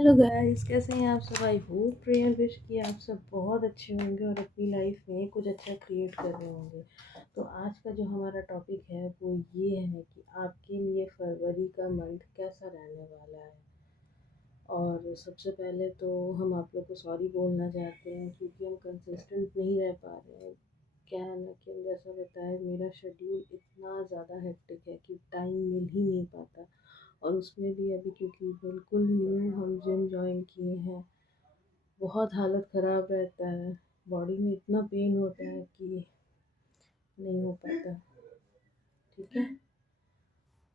Hello guys, कैसे हैं आप सब। आई होप प्रेयर विश कि आप सब बहुत अच्छे होंगे और अपनी लाइफ में कुछ अच्छा क्रिएट कर रहे होंगे। तो आज का जो हमारा टॉपिक है वो ये है कि आपके लिए फरवरी का मंथ कैसा रहने वाला है। और सबसे पहले तो हम आप लोग को सॉरी बोलना चाहते हैं क्योंकि हम कंसिस्टेंट नहीं रह पा रहे हैं। क्या है ना कि जैसा बताया, मेरा शेड्यूल इतना ज़्यादा हेक्टिक है कि टाइम मिल ही नहीं पाता। और उसमें भी अभी क्योंकि बिल्कुल न्यू हम जिम जॉइन किए हैं, बहुत हालत ख़राब रहता है। बॉडी में इतना पेन होता है कि नहीं हो पाता। ठीक है,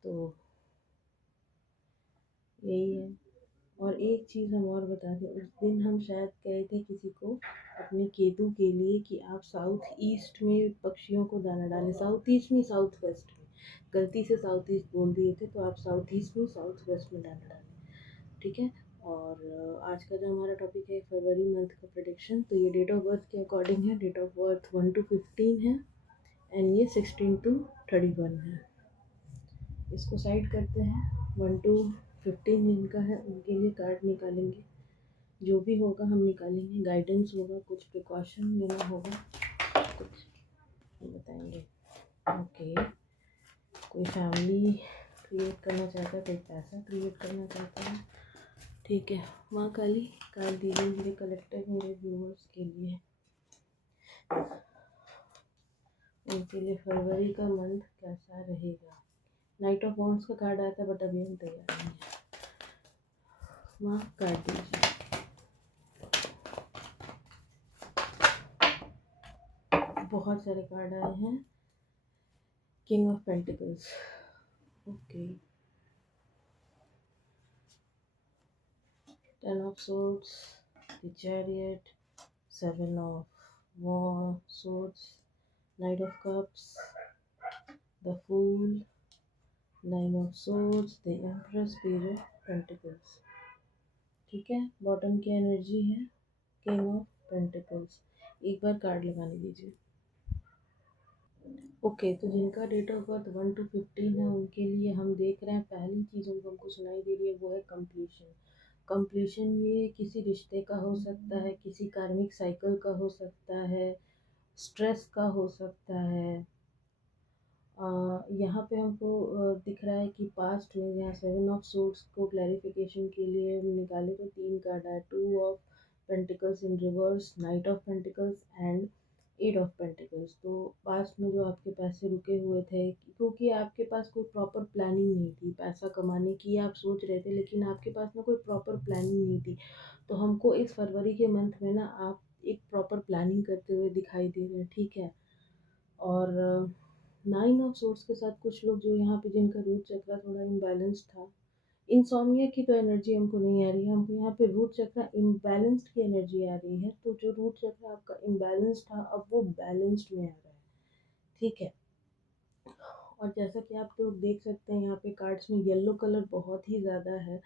तो यही है। और एक चीज़ हम और बता दें, उस दिन हम शायद कहे थे किसी को अपने केतु के लिए कि आप साउथ ईस्ट में पक्षियों को दाना डालें। साउथ ईस्ट में, साउथ वेस्ट में, गलती से साउथ ईस्ट बोल दिए थे, तो आप साउथ ईस्ट में, साउथ वेस्ट में दाना डालें। ठीक है। और आज का जो हमारा टॉपिक है फरवरी मंथ का प्रेडिक्शन, तो ये डेट ऑफ बर्थ के अकॉर्डिंग है। डेट ऑफ बर्थ 1 to 15 है एंड ये 16 to 31 है। इसको साइड करते हैं। 1 to 15 जिनका है उनके लिए कार्ड निकालेंगे। जो भी होगा हम निकालेंगे, गाइडेंस होगा, कुछ प्रिकॉशन लेना होगा, कुछ बताएंगे। ओके, कोई फैमिली क्रिएट करना चाहता है, कोई पैसा क्रिएट करना चाहता है। ठीक है, माँ काली कार्ड दीजिए मेरे कलेक्टर, मेरे व्यूअर्स के लिए। उनके लिए फरवरी का मंथ कैसा रहेगा। नाइट ऑफ वॉन्ड्स का कार्ड आया था बट अभी हम तैयार नहीं है। माँ कार्ड दीजिए। बहुत सारे कार्ड आए हैं। King of pentacles, okay, 10 of swords, the chariot, 7 of swords, knight of cups, the fool, 9 of swords, the empress, page of pentacles। ठीक है, बॉटम की एनर्जी है किंग ऑफ पेंटिकल्स। एक बार कार्ड लगाने दीजिए। ओके, तो जिनका डेट ऑफ बर्थ 1 to 15 है उनके लिए हम देख रहे हैं, पहली चीज़ हमको सुनाई दे रही है वो है कंप्लीशन। कंप्लीशन ये किसी रिश्ते का हो सकता है, किसी कार्मिक साइकिल का हो सकता है, स्ट्रेस का हो सकता है। यहाँ पे हमको दिख रहा है कि पास्ट में, यहाँ 7 ऑफ सोर्ड्स को क्लैरिफिकेशन के लिए निकाले तो 3 कार्ड है। 2 of pentacles in reverse, night of pentacles and 8 of pentacles. तो पास्ट में जो आपके पैसे रुके हुए थे, क्योंकि आपके पास कोई प्रॉपर प्लानिंग नहीं थी पैसा कमाने की, आप सोच रहे थे लेकिन आपके पास ना कोई प्रॉपर प्लानिंग नहीं थी। तो हमको इस फरवरी के मंथ में ना आप एक प्रॉपर प्लानिंग करते हुए दिखाई दे रहे हैं। ठीक है। और 9 ऑफ सोर्स के साथ कुछ लोग जो यहाँ पे जिनका रूट चक्रा थोड़ा इम्बैलेंस था, इंसोम्निया की तो एनर्जी हमको नहीं आ रही है, हमको यहाँ पे रूट चक्रा इम्बैलेंस्ड की एनर्जी आ रही है। तो जो रूट चक्रा आपका इम्बैलेंस था अब वो बैलेंस्ड में आ रहा है। ठीक है। और जैसा कि आप लोग देख सकते हैं यहाँ पे कार्ड्स में येलो कलर बहुत ही ज़्यादा है।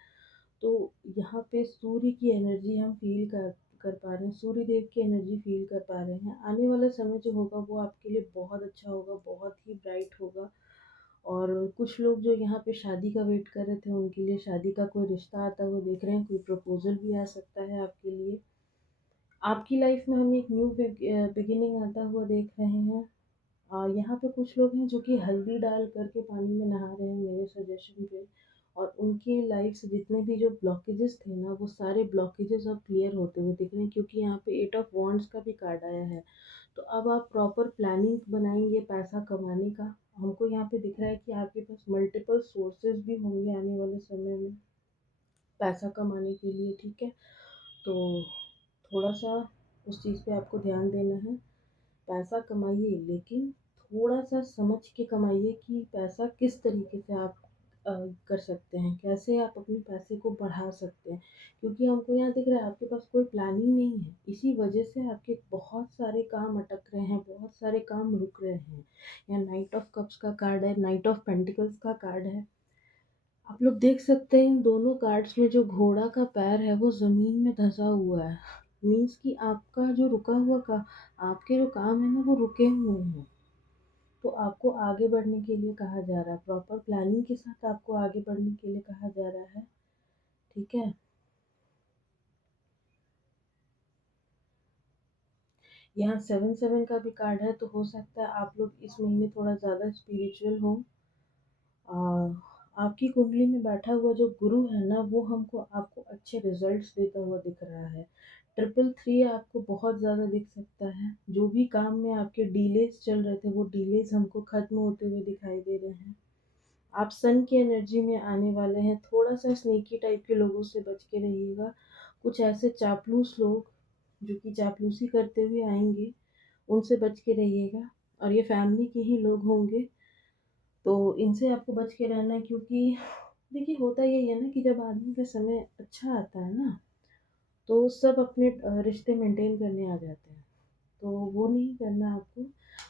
तो यहाँ पे सूर्य की एनर्जी हम फील कर पा रहे हैं, सूर्य देव की एनर्जी फील कर पा रहे हैं। आने वाला समय जो होगा वो आपके लिए बहुत अच्छा होगा, बहुत ही ब्राइट होगा। और कुछ लोग जो यहाँ पे शादी का वेट कर रहे थे उनके लिए शादी का कोई रिश्ता आता हुआ देख रहे हैं, कोई प्रपोजल भी आ सकता है आपके लिए। आपकी लाइफ में हम एक न्यू बिगिनिंग आता हुआ देख रहे हैं। यहाँ पे कुछ लोग हैं जो कि हल्दी डाल करके पानी में नहा रहे हैं मेरे सजेशन पे। और उनकी लाइफ से जितने भी जो ब्लॉकेजेस थे ना, वो सारे ब्लॉकेजेस अब क्लियर होते हुए दिख रहे हैं, क्योंकि यहाँ पे 8 ऑफ वॉन्ड्स का भी कार्ड आया है। तो अब आप प्रॉपर प्लानिंग बनाएंगे पैसा कमाने का। हमको यहाँ पे दिख रहा है कि आपके पास मल्टीपल सोर्सेज भी होंगे आने वाले समय में पैसा कमाने के लिए। ठीक है, तो थोड़ा सा उस चीज़ पे आपको ध्यान देना है। पैसा कमाइए लेकिन थोड़ा सा समझ के कमाइए कि पैसा किस तरीके से आप कर सकते हैं, कैसे आप अपने पैसे को बढ़ा सकते हैं। क्योंकि हमको यहाँ दिख रहा है आपके पास कोई प्लानिंग नहीं है, इसी वजह से आपके बहुत सारे काम अटक रहे हैं, बहुत सारे काम रुक रहे हैं। यहाँ नाइट ऑफ कप्स का कार्ड है, नाइट ऑफ पेंटिकल्स का कार्ड है। आप लोग देख सकते हैं इन दोनों कार्ड्स में जो घोड़ा का पैर है वो ज़मीन में धंसा हुआ है। मीन्स कि आपका जो रुका हुआ का आपके जो काम है ना वो रुके हुए हैं। तो आपको आगे बढ़ने के लिए कहा जा रहा है, प्रॉपर प्लानिंग के साथ आपको आगे बढ़ने के लिए कहा जा रहा है। ठीक है। यहाँ 7-7 का भी कार्ड है, तो हो सकता है आप लोग इस महीने थोड़ा ज़्यादा स्पिरिचुअल हो। अ, आपकी कुंडली में बैठा हुआ जो गुरु है ना, वो हमको आपको अच्छे रिजल्ट्स देता हुआ दिख रहा है। 333 आपको बहुत ज़्यादा दिख सकता है। जो भी काम में आपके डिलेज चल रहे थे, वो डिलेज हमको खत्म होते हुए दिखाई दे रहे हैं। आप सन की एनर्जी में आने वाले हैं। थोड़ा सा स्नेकी टाइप के लोगों से बच के रहिएगा। कुछ ऐसे चापलूस लोग जो कि चापलूसी करते हुए आएंगे, उनसे बच के रहिएगा। और ये फैमिली के ही लोग होंगे, तो इनसे आपको बच के रहना है। क्योंकि देखिए, होता यही है ना कि जब आदमी का समय अच्छा आता है ना, तो सब अपने रिश्ते मेंटेन करने आ जाते हैं। तो वो नहीं करना आपको।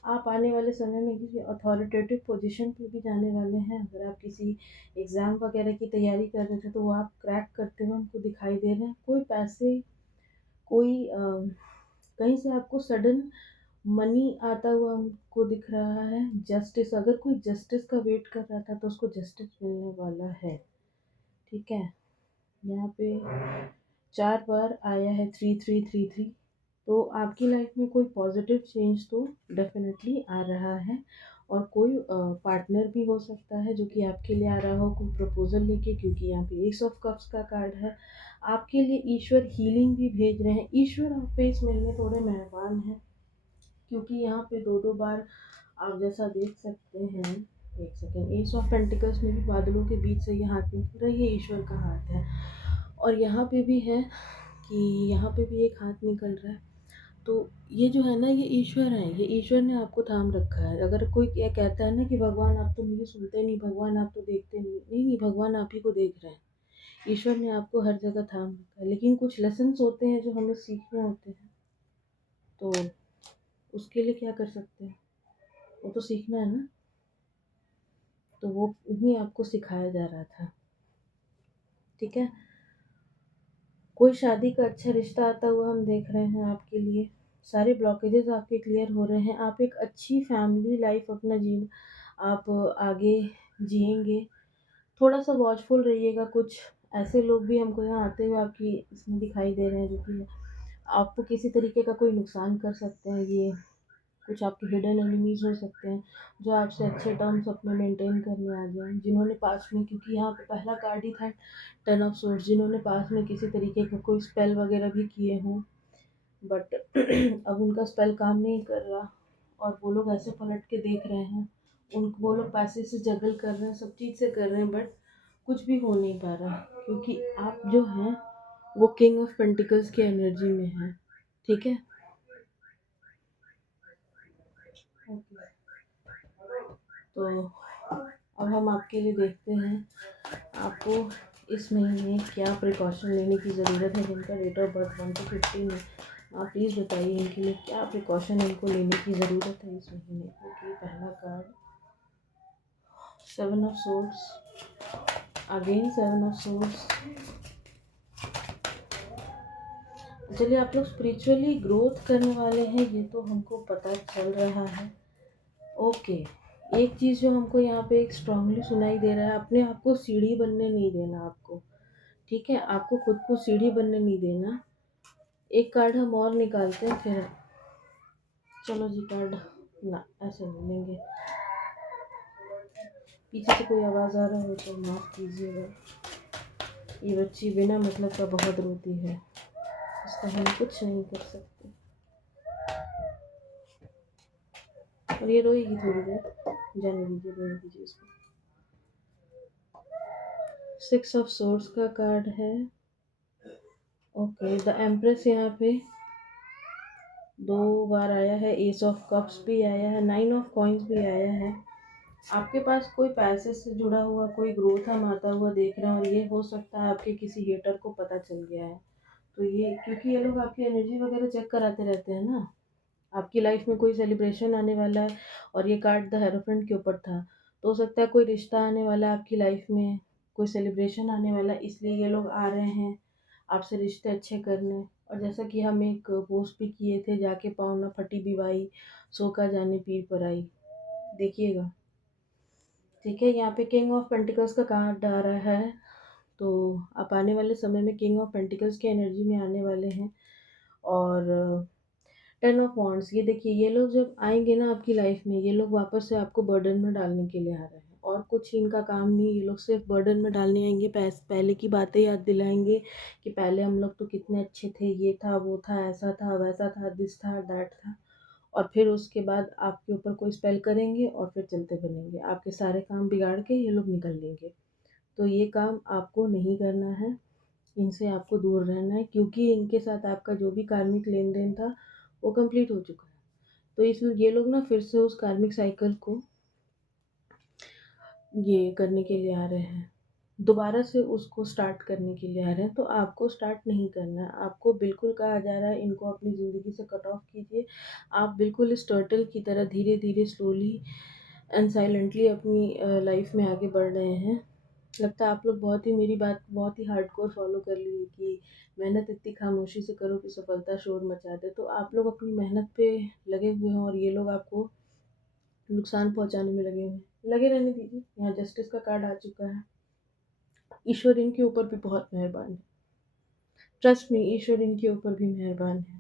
आप आने वाले समय में किसी अथॉरिटेटिव पोजीशन पे भी जाने वाले हैं। अगर आप किसी एग्ज़ाम वगैरह की तैयारी कर रहे थे, तो वो आप क्रैक करते हुए हमको दिखाई दे रहे हैं। कोई पैसे, कोई कहीं से आपको सडन मनी आता हुआ हमको दिख रहा है। जस्टिस, अगर कोई जस्टिस का वेट कर रहा था, तो उसको जस्टिस मिलने वाला है। ठीक है। यहाँ पे 4 बार आया है 3333। तो आपकी लाइफ में कोई पॉजिटिव चेंज तो डेफिनेटली आ रहा है। और कोई पार्टनर भी हो सकता है जो कि आपके लिए आ रहा हो, कोई प्रपोजल लेके, क्योंकि यहाँ पे एस ऑफ कप्स का कार्ड है। आपके लिए ईश्वर हीलिंग भी भेज रहे हैं। ईश्वर आप पे इस महीने थोड़े मेहरबान हैं, क्योंकि यहाँ पे 2-2 बार आप जैसा देख सकते हैं। एक सेकेंड, एस ऑफ पेंटिकल्स में भी बादलों के बीच से ये हाथ निकल रहा है, ये ईश्वर का हाथ है। और यहाँ पे भी है कि यहाँ पे भी एक हाथ निकल रहा है। तो ये जो है ना, ये ईश्वर है। ये ईश्वर ने आपको थाम रखा है। अगर कोई क्या कहता है ना कि भगवान आप तो मुझे सुनते नहीं, भगवान आप तो देखते नहीं, नहीं नहीं, भगवान आप ही को देख रहे हैं। ईश्वर ने आपको हर जगह थाम रखा है। लेकिन कुछ लेसन्स होते हैं जो हमें सीखने होते हैं, तो उसके लिए क्या कर सकते हैं, वो तो सीखना है ना। तो वो ही आपको सिखाया जा रहा था। ठीक है। कोई शादी का अच्छा रिश्ता आता हुआ हम देख रहे हैं आपके लिए। सारे ब्लॉकेजेस आपके क्लियर हो रहे हैं। आप एक अच्छी फैमिली लाइफ अपना आप आगे जिएंगे। थोड़ा सा वॉचफुल रहिएगा। कुछ ऐसे लोग भी हमको यहाँ आते हुए आपकी इसमें दिखाई दे रहे हैं, जो कि आपको किसी तरीके का कोई नुकसान कर सकते हैं। ये कुछ आपके हिडन एनिमीज हो सकते हैं, जो आपसे अच्छे टर्म्स अपने मेंटेन करने आ जाएं। जिन्होंने पास में, क्योंकि यहाँ पे पहला कार्ड ही था 10 ऑफ सोर्ड्स, जिन्होंने पास में किसी तरीके का कोई स्पेल वगैरह भी किए हों, बट अब उनका स्पेल काम नहीं कर रहा, और वो लोग ऐसे पलट के देख रहे हैं। वो लोग पैसे से जगल कर रहे हैं, सब चीज़ से कर रहे हैं, बट कुछ भी हो नहीं पा रहा। क्योंकि आप जो हैं वो किंग ऑफ पेंटिकल्स की एनर्जी में हैं। ठीक है। तो अब हम आपके लिए देखते हैं आपको इस महीने क्या प्रिकॉशन लेने की ज़रूरत है। जिनका डेट ऑफ बर्थ 1 to 15 है, आप प्लीज़ बताइए इनके लिए क्या प्रिकॉशन इनको लेने की ज़रूरत है इस महीने। ओके, पहला card 7 of swords, again 7 of swords. चलिए, आप लोग स्पिरिचुअली ग्रोथ करने वाले हैं, ये तो हमको पता चल रहा है। ओके, एक चीज़ जो हमको यहाँ पे एक स्ट्रांगली सुनाई दे रहा है, अपने आप को सीढ़ी बनने नहीं देना आपको। ठीक है, आपको खुद को सीढ़ी बनने नहीं देना। एक कार्ड हम और निकालते हैं फिर। चलो जी, कार्ड ना ऐसे नहीं लेंगे। पीछे से कोई आवाज़ आ रहा हो तो माफ़ कीजिएगा। ये बच्ची बिना मतलब का बहुत रोती है, इसका हम कुछ नहीं कर सकते। और ये रोएगी थोड़ी देर, जाने दीजिए, रोने दीजिए इसको। 6 ऑफ सोर्ड्स का कार्ड है। ओके, द एम्प्रेस यहाँ पे 2 बार आया है। एस ऑफ कप्स भी आया है, 9 ऑफ कॉइन्स भी आया है। आपके पास कोई पैसे से जुड़ा हुआ कोई ग्रोथ हम आता हुआ देख रहे हैं, और ये हो सकता है आपके किसी हेटर को पता चल गया है। तो ये, क्योंकि ये लोग आपकी एनर्जी वगैरह चेक कराते रहते हैं ना। आपकी लाइफ में कोई सेलिब्रेशन आने वाला है, और ये कार्ड द हेरोफेंट के ऊपर था, तो हो सकता है कोई रिश्ता आने वाला है आपकी लाइफ में, कोई सेलिब्रेशन आने वाला है, इसलिए ये लोग आ रहे हैं आपसे रिश्ते अच्छे करने। और जैसा कि हम एक पोस्ट भी किए थे, जाके पाँव ना फटी बीवाई, सो का जाने पीर पर आई, देखिएगा। ठीक है, यहाँ पे किंग ऑफ पेंटिकल्स का कार्ड आ रहा है। तो आप आने वाले समय में किंग ऑफ पेंटिकल्स की एनर्जी में आने वाले हैं। और टेन ऑफ वॉन्ड्स, ये देखिए ये लोग जब आएंगे ना आपकी लाइफ में, ये लोग वापस से आपको बर्डन में डालने के लिए आ रहे हैं, और कुछ इनका काम नहीं, ये लोग सिर्फ बर्डन में डालने आएंगे, पहले की बातें याद दिलाएंगे कि पहले हम लोग तो कितने अच्छे थे, ये था वो था, ऐसा था वैसा था, दिस था दैट था। और फिर उसके बाद आपके ऊपर कोई स्पेल करेंगे और फिर चलते बनेंगे, आपके सारे काम बिगाड़ के ये लोग निकल लेंगे। तो ये काम आपको नहीं करना है, इनसे आपको दूर रहना है, क्योंकि इनके साथ आपका जो भी कार्मिक लेन देन था वो कंप्लीट हो चुका है। तो इसलिए ये लोग ना फिर से उस कार्मिक साइकिल को ये करने के लिए आ रहे हैं, दोबारा से उसको स्टार्ट करने के लिए आ रहे हैं। तो आपको स्टार्ट नहीं करना है, आपको बिल्कुल कहा जा रहा है इनको अपनी ज़िंदगी से कट ऑफ कीजिए। आप बिल्कुल इस टर्टल की तरह धीरे धीरे स्लोली एंड साइलेंटली अपनी लाइफ में आगे बढ़ रहे हैं। लगता है आप लोग बहुत ही मेरी बात बहुत ही हार्डकोर फॉलो कर लिए कि मेहनत इतनी खामोशी से करो कि सफलता शोर मचा दे। तो आप लोग अपनी मेहनत पे लगे हुए हैं और ये लोग आपको नुकसान पहुंचाने में लगे हुए हैं। लगे रहने दीजिए, यहाँ जस्टिस का कार्ड आ चुका है। ईश्वर इनके ऊपर भी बहुत मेहरबान है, ट्रस्ट में, ईश्वर इनके ऊपर भी मेहरबान है।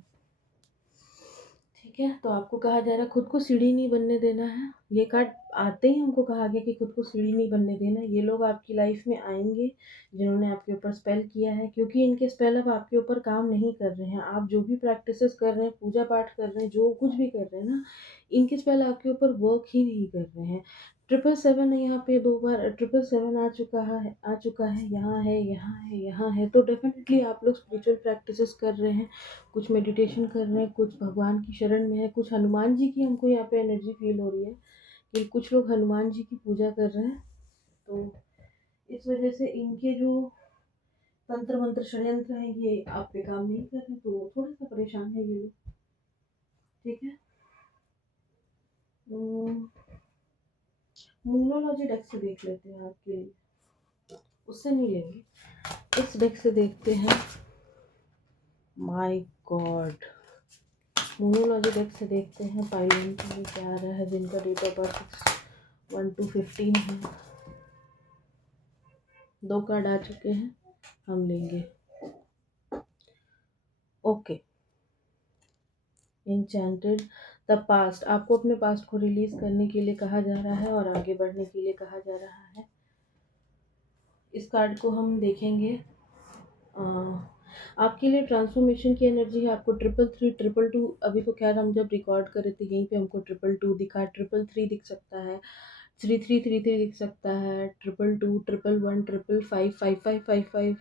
ठीक है, तो आपको कहा जा रहा है खुद को सीढ़ी नहीं बनने देना है। ये कार्ड आते ही हमको कहा गया कि खुद को सीढ़ी नहीं बनने देना है। ये लोग आपकी लाइफ में आएंगे जिन्होंने आपके ऊपर स्पेल किया है, क्योंकि इनके स्पेल अब आपके ऊपर काम नहीं कर रहे हैं। आप जो भी प्रैक्टिसेस कर रहे हैं, पूजा पाठ कर रहे हैं, जो कुछ भी कर रहे हैं ना, इनके स्पेल आपके ऊपर वर्क ही नहीं कर रहे हैं। 777 है यहाँ पे, 2 बार 777 आ चुका है, यहाँ है, यहाँ है, यहाँ है। तो डेफिनेटली आप लोग स्पिरिचुअल प्रैक्टिसेस कर रहे हैं, कुछ मेडिटेशन कर रहे हैं, कुछ भगवान की शरण में है, कुछ हनुमान जी की हमको यहाँ पे एनर्जी फील हो रही है कि कुछ लोग हनुमान जी की पूजा कर रहे हैं। तो इस वजह से इनके जो तंत्र मंत्र षड्यंत्र हैं ये आप पे काम नहीं कर रहे, तो थोड़ा सा परेशान है ये लोग। ठीक है, मूनोलॉजी डेक से देख लेते हैं आपके लिए, उससे नहीं लेंगे, इस डेक से देखते हैं। माय गॉड, मोनोलॉजी डेक से देखते हैं पाइलन के लिए क्या आ रहा है, जिनका डेट ऑफ बर्थ 1 to 15 है। 2 कार्ड आ चुके हैं, हम लेंगे। ओके, एन्चेंटेड द पास्ट, आपको अपने पास्ट को रिलीज करने के लिए कहा जा रहा है और आगे बढ़ने के लिए कहा जा रहा है। इस कार्ड को हम देखेंगे। आपके लिए ट्रांसफॉर्मेशन की एनर्जी है। आपको 333 222, अभी तो खैर हम जब रिकॉर्ड कर रहे थे यहीं पे हमको 222 दिखा, 333 दिख सकता है, 3333 दिख सकता है, 222, 111, 555, 5555,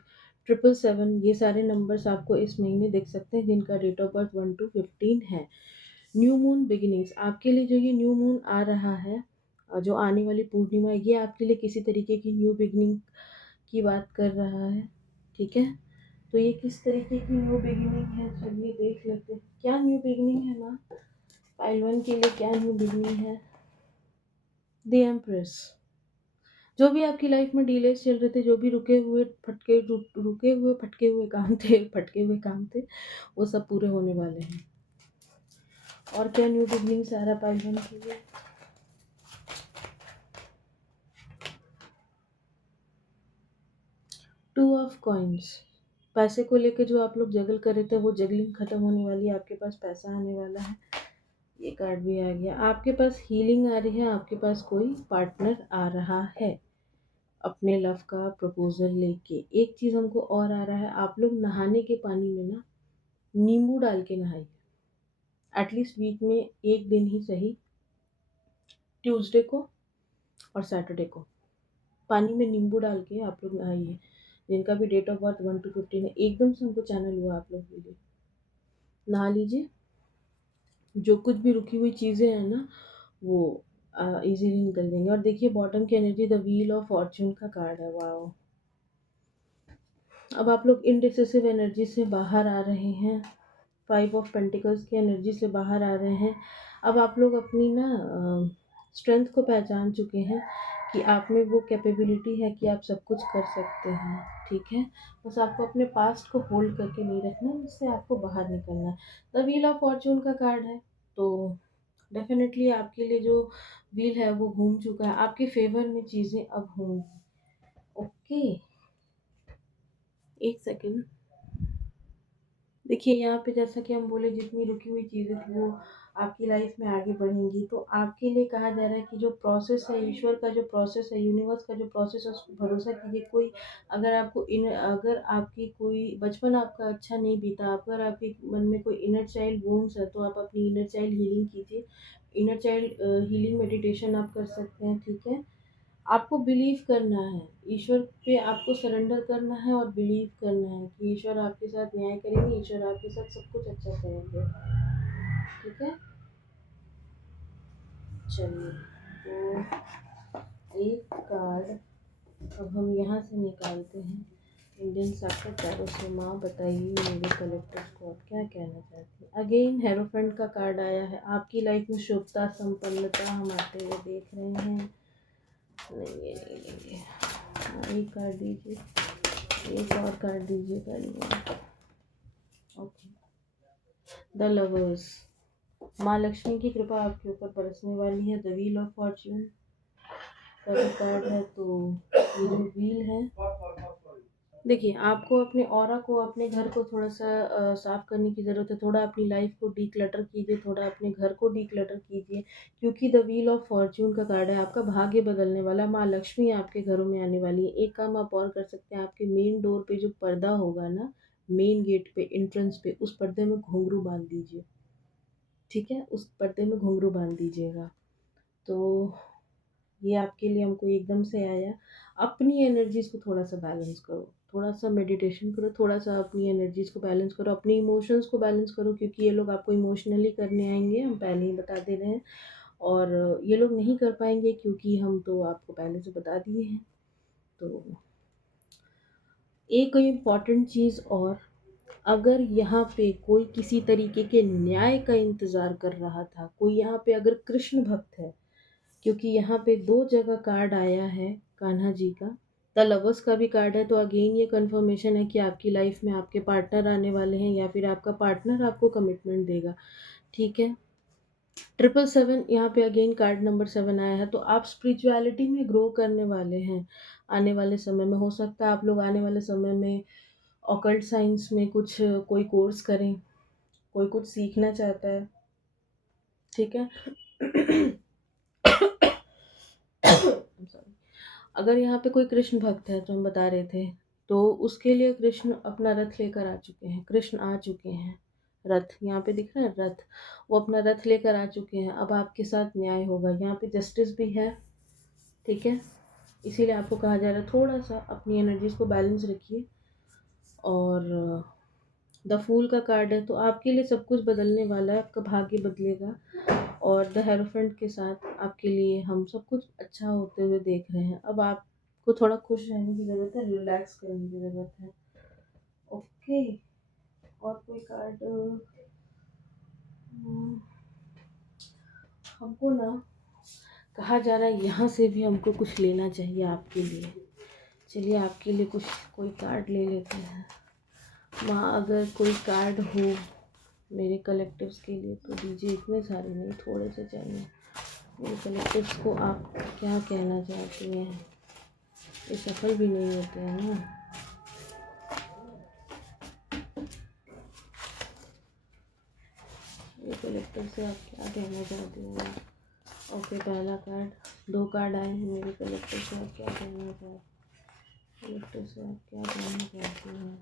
777, ये सारे नंबर्स आपको इस महीने दिख सकते हैं जिनका डेट ऑफ बर्थ 1 to 15 है। न्यू मून बिगिनिंग्स, आपके लिए जो ये न्यू मून आ रहा है, जो आने वाली पूर्णिमा, ये आपके लिए किसी तरीके की न्यू बिगिनिंग की बात कर रहा है। ठीक है, तो ये किस तरीके की न्यू बिगिनिंग है, चलिए देख लेते हैं। क्या न्यू बिगिनिंग है माँ, पाइल 1 के लिए क्या न्यू बिगिनिंग है? द एम्प्रेस, जो भी आपकी लाइफ में डिलेस चल रहे थे, जो भी रुके हुए फटके हुए काम थे, वो सब पूरे होने वाले हैं। और क्या न्यू बिगिनिंग्स आ रहा है पाइल 1 के लिए? 2 ऑफ कॉइन्स, पैसे को लेके जो आप लोग जगल कर रहे थे वो जगलिंग खत्म होने वाली है, आपके पास पैसा आने वाला है। ये कार्ड भी आ गया, आपके पास हीलिंग आ रही है, आपके पास कोई पार्टनर आ रहा है अपने लव का प्रपोजल लेके। एक चीज़ हमको और आ रहा है, आप लोग नहाने के पानी में ना नींबू डाल के नहाइए, एटलीस्ट वीक में एक दिन ही सही, ट्यूसडे को और सैटरडे को पानी में नींबू डाल के आप लोग नहाइए। जिनका भी डेट ऑफ बर्थ 1 to 15 है, एकदम से हमको चैनल हुआ आप लोग के लिए, नहा लीजिए। जो कुछ भी रुकी हुई चीज़ें हैं ना वो इजीली निकल जाएंगे। और देखिए बॉटम की energy the wheel of Fortune का कार्ड है। वाओ, अब आप लोग इनडिसिसिव एनर्जी से बाहर आ रहे हैं, 5 ऑफ पेंटिकल्स की एनर्जी से बाहर आ रहे हैं। अब आप लोग अपनी ना स्ट्रेंथ को पहचान चुके हैं कि आप में वो कैपेबिलिटी है कि आप सब कुछ कर सकते हैं। ठीक है, बस आपको अपने पास्ट को होल्ड करके नहीं रखना, उससे आपको बाहर निकलना है। द व्हील ऑफ फॉर्च्यून का कार्ड है, तो डेफिनेटली आपके लिए जो व्हील है वो घूम चुका है, आपके फेवर में चीज़ें अब होंगी। ओके, एक सेकेंड, देखिए यहाँ पे जैसा कि हम बोले जितनी रुकी हुई चीज़ें थी वो आपकी लाइफ में आगे बढ़ेंगी, तो आपके लिए कहा जा रहा है कि जो प्रोसेस है, ईश्वर का जो प्रोसेस है, यूनिवर्स का जो प्रोसेस है, उस पर भरोसा कीजिए। कोई अगर आपकी कोई बचपन आपका अच्छा नहीं बीता, अगर आपके मन में कोई इनर चाइल्ड वुंड्स है, तो आप अपनी इनर चाइल्ड हीलिंग कीजिए। इनर चाइल्ड हीलिंग मेडिटेशन आप कर सकते हैं, ठीक है। आपको बिलीव करना है, ईश्वर पे आपको सरेंडर करना है और बिलीव करना है कि ईश्वर आपके साथ न्याय करेंगे, ईश्वर आपके साथ सब कुछ अच्छा करेंगे, ठीक है। चलिए, तो एक कार्ड अब हम यहाँ से निकालते हैं। इंडियन साक्षर टैरो से माँ बताइए मेरे कलेक्टर्स को आप क्या कहना चाहते हैं। अगेन हेरोफेंट का कार्ड आया है। आपकी लाइफ में शुभता संपन्नता हम आते हुए देख रहे हैं। नहीं ये नहीं लेंगे, एक कार्ड दीजिए, एक और कार्ड दीजिए पहली बार। Okay, the lovers. माँ लक्ष्मी की कृपा आपके ऊपर बरसने वाली है। द व्हील ऑफ फॉर्च्यून का जो कार्ड है, तो ये जो व्हील है, देखिए आपको अपने ऑरा को, अपने घर को थोड़ा सा साफ करने की ज़रूरत है। थोड़ा अपनी लाइफ को डीक्लटर कीजिए, थोड़ा अपने घर को डीक्लटर कीजिए, क्योंकि द व्हील ऑफ फॉर्च्यून का कार्ड है। आपका भाग्य बदलने वाला, माँ लक्ष्मी आपके घरों में आने वाली है। एक काम आप और कर सकते हैं, आपके मेन डोर पे जो पर्दा होगा ना, मेन गेट पे, एंट्रेंस पे, उस पर्दे में घुंघरू बांध दीजिए, ठीक है। उस पर्दे में घुंघरू बांध दीजिएगा। तो ये आपके लिए हमको एकदम से आया। अपनी एनर्जीज को थोड़ा सा बैलेंस करो, थोड़ा सा मेडिटेशन करो, थोड़ा सा अपनी एनर्जीज को बैलेंस करो, अपनी इमोशंस को बैलेंस करो, क्योंकि ये लोग आपको इमोशनली करने आएंगे, हम पहले ही बता दे रहे हैं। और ये लोग नहीं कर पाएंगे क्योंकि हम तो आपको पहले से बता दिए हैं। तो एक इम्पॉर्टेंट चीज़ और, अगर यहाँ पे कोई किसी तरीके के न्याय का इंतज़ार कर रहा था, कोई यहाँ पे अगर कृष्ण भक्त है, क्योंकि यहाँ पे 2 जगह कार्ड आया है कान्हा जी का, द लवर्स का भी कार्ड है, तो अगेन ये कंफर्मेशन है कि आपकी लाइफ में आपके पार्टनर आने वाले हैं या फिर आपका पार्टनर आपको कमिटमेंट देगा, ठीक है। 777 यहाँ पे अगेन कार्ड नंबर 7 आया है, तो आप स्पिरिचुअलिटी में ग्रो करने वाले हैं आने वाले समय में। हो सकता है आप लोग आने वाले समय में ऑकल्ट साइंस में कुछ कोई कोर्स करें, कोई कुछ सीखना चाहता है, ठीक है। सॉरी। अगर यहाँ पे कोई कृष्ण भक्त है, तो हम बता रहे थे, तो उसके लिए कृष्ण अपना रथ लेकर आ चुके हैं। कृष्ण आ चुके हैं, रथ यहाँ पे दिख रहा है, रथ, वो अपना रथ लेकर आ चुके हैं। अब आपके साथ न्याय होगा, यहाँ पे जस्टिस भी है, ठीक है। इसीलिए आपको कहा जा रहा है थोड़ा सा अपनी एनर्जीज को बैलेंस रखिए। और द फूल का कार्ड है, तो आपके लिए सब कुछ बदलने वाला है, आपका भाग्य बदलेगा। और द हेरोफेंट के साथ आपके लिए हम सब कुछ अच्छा होते हुए देख रहे हैं। अब आपको थोड़ा खुश रहने की ज़रूरत है, रिलैक्स करने की ज़रूरत है, ओके। और कोई कार्ड हमको ना कहा जा रहा है, यहाँ से भी हमको कुछ लेना चाहिए आपके लिए। चलिए आपके लिए कुछ कोई कार्ड ले लेते हैं। वहाँ अगर कोई कार्ड हो मेरे कलेक्टिव्स के लिए तो दीजिए, इतने सारे नहीं, थोड़े से चाहिए। मेरे कलेक्टिव्स को आप क्या कहना चाहती हैं, ये सफल भी नहीं होते हैं ना। मेरे कलेक्टिव से आप क्या कहना चाहती हैं। ओके, पहला कार्ड, 2 कार्ड आए हैं। मेरे कलेक्टिव से आप क्या कहना चाहते हैं, कलेक्टिव से आप क्या कहना चाहती हैं।